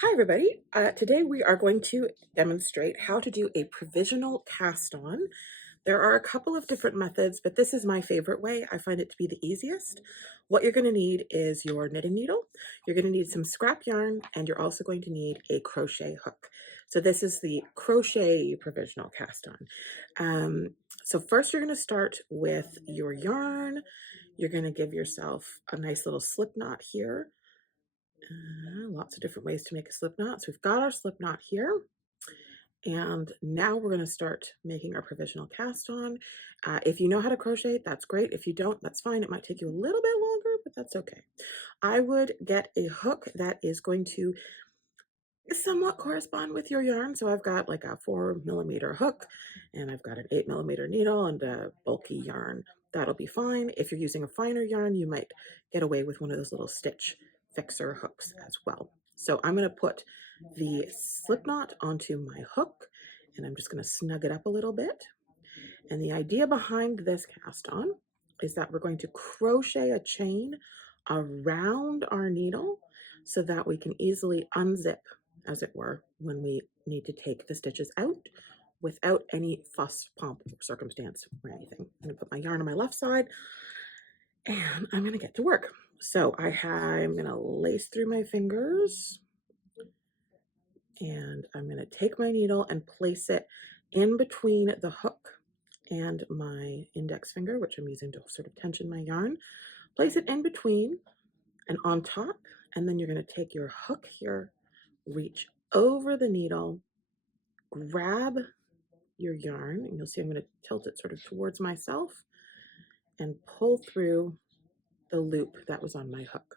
Hi everybody, today we are going to demonstrate how to do a provisional cast on. There are a couple of different methods, but this is my favorite way. I find it to be the easiest. What you're going to need is your knitting needle, you're going to need some scrap yarn, and you're also going to need a crochet hook. So this is the crochet provisional cast on. So first you're going to start with your yarn. You're going to give yourself a nice little slip knot here. Lots of different ways to make a slip knot. So we've got our slip knot here. And now we're going to start making our provisional cast on. If you know how to crochet, that's great. If you don't, that's fine. It might take you a little bit longer, but that's okay. I would get a hook that is going to somewhat correspond with your yarn. So I've got like a 4mm hook, and I've got an 8mm needle and a bulky yarn. That'll be fine. If you're using a finer yarn, you might get away with one of those little stitch fixer hooks as well. So I'm going to put the slip knot onto my hook, and I'm just going to snug it up a little bit. And the idea behind this cast on is that we're going to crochet a chain around our needle so that we can easily unzip, as it were, when we need to take the stitches out without any fuss, pomp, or circumstance or anything. I'm going to put my yarn on my left side and I'm going to get to work. So I'm going to lace through my fingers, and I'm going to take my needle and place it in between the hook and my index finger, which I'm using to sort of tension my yarn. Place it in between and on top, and then you're going to take your hook here, reach over the needle, grab your yarn, and you'll see I'm going to tilt it sort of towards myself and pull through the loop that was on my hook.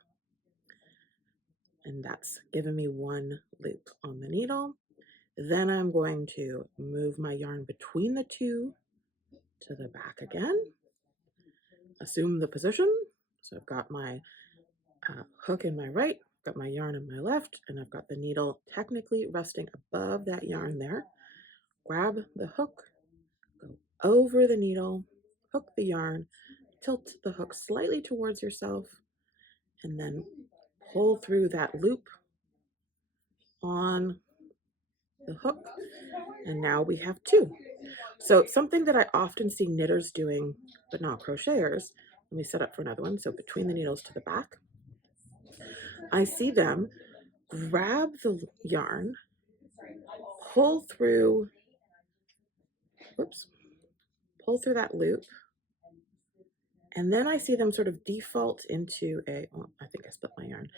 And that's given me one loop on the needle. Then I'm going to move my yarn between the two to the back again. Assume the position. So I've got my hook in my right, got my yarn in my left, and I've got the needle technically resting above that yarn there. Grab the hook, go over the needle, hook the yarn, tilt the hook slightly towards yourself, and then pull through that loop on the hook. And now we have two. So something that I often see knitters doing, but not crocheters, let me set up for another one. So between the needles to the back, I see them grab the yarn, pull through, pull through that loop, and then I see them sort of default into a, oh, I think I split my yarn,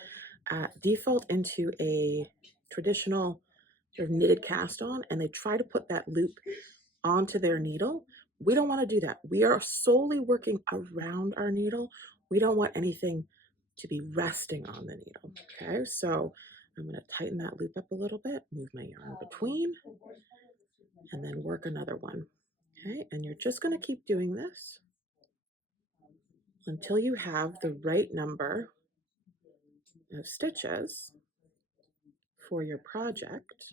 default into a traditional sort of knitted cast on, and they try to put that loop onto their needle. We don't want to do that. We are solely working around our needle. We don't want anything to be resting on the needle. Okay, so I'm going to tighten that loop up a little bit, move my yarn between, and then work another one. Okay, and you're just going to keep doing this until you have the right number of stitches for your project,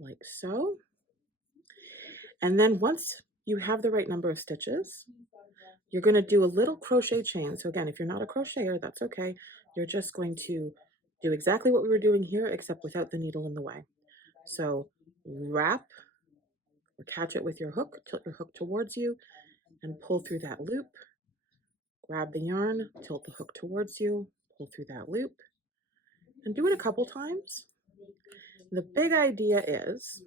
like so. And then once you have the right number of stitches, you're going to do a little crochet chain. So again, if you're not a crocheter, that's okay. You're just going to do exactly what we were doing here, except without the needle in the way. So wrap or catch it with your hook, tilt your hook towards you, and pull through that loop. Grab the yarn, tilt the hook towards you, pull through that loop, and do it a couple times. The big idea is,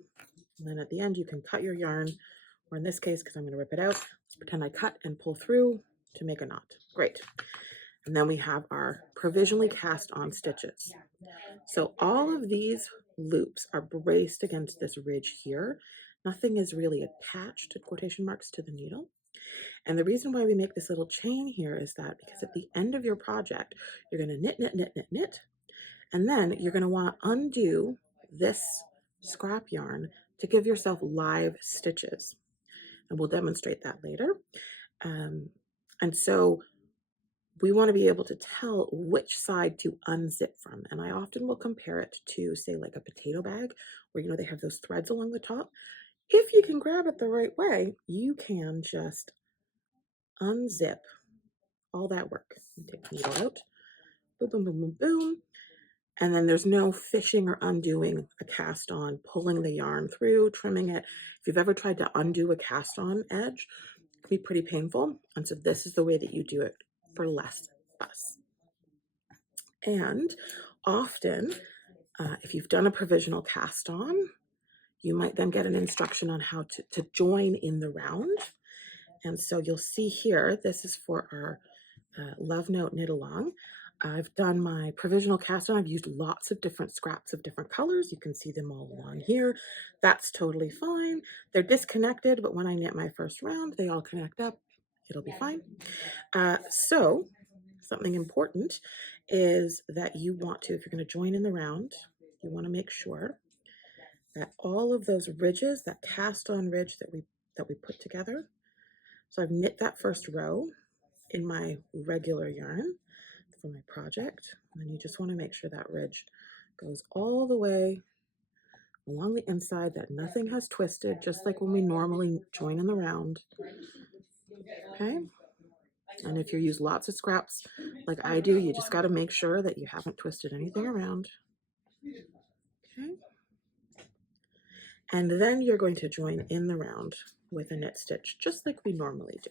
and then at the end you can cut your yarn, or in this case, because I'm going to rip it out, let's pretend I cut and pull through to make a knot. Great. And then we have our provisionally cast on stitches. So all of these loops are braced against this ridge here. Nothing is really attached, in quotation marks, to the needle. And the reason why we make this little chain here is that because at the end of your project, you're going to knit, knit, knit, knit, knit, and then you're going to want to undo this scrap yarn to give yourself live stitches. And we'll demonstrate that later. And so we want to be able to tell which side to unzip from. And I often will compare it to, say, like a potato bag, where, you know, they have those threads along the top. If you can grab it the right way, you can just unzip all that work. Take the needle out, boom, boom, boom, boom, boom. And then there's no fishing or undoing a cast on, pulling the yarn through, trimming it. If you've ever tried to undo a cast on edge, it can be pretty painful. And so this is the way that you do it for less fuss. And often, if you've done a provisional cast on, you might then get an instruction on how to join in the round. And so you'll see here, this is for our Love Note Knit Along. I've done my provisional cast on. I've used lots of different scraps of different colors. You can see them all along here. That's totally fine. They're disconnected, but when I knit my first round, they all connect up. It'll be fine. So something important is that you want to, if you're going to join in the round, you want to make sure that all of those ridges, that cast on ridge that we put together. So I've knit that first row in my regular yarn for my project, and then you just want to make sure that ridge goes all the way along the inside, that nothing has twisted, just like when we normally join in the round. Okay, and if you use lots of scraps like I do, you just got to make sure that you haven't twisted anything around. Okay, and then you're going to join in the round with a knit stitch, just like we normally do.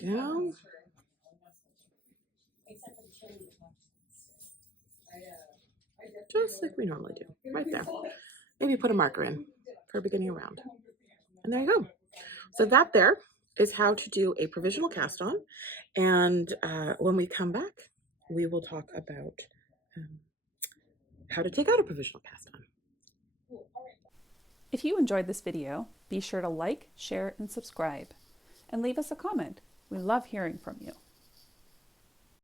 There we go. Just like we normally do, right there. Maybe put a marker in for beginning a round. And there you go. So that there is how to do a provisional cast on. And when we come back, we will talk about how to take out a provisional cast on. If you enjoyed this video, be sure to like, share, and subscribe. And leave us a comment. We love hearing from you.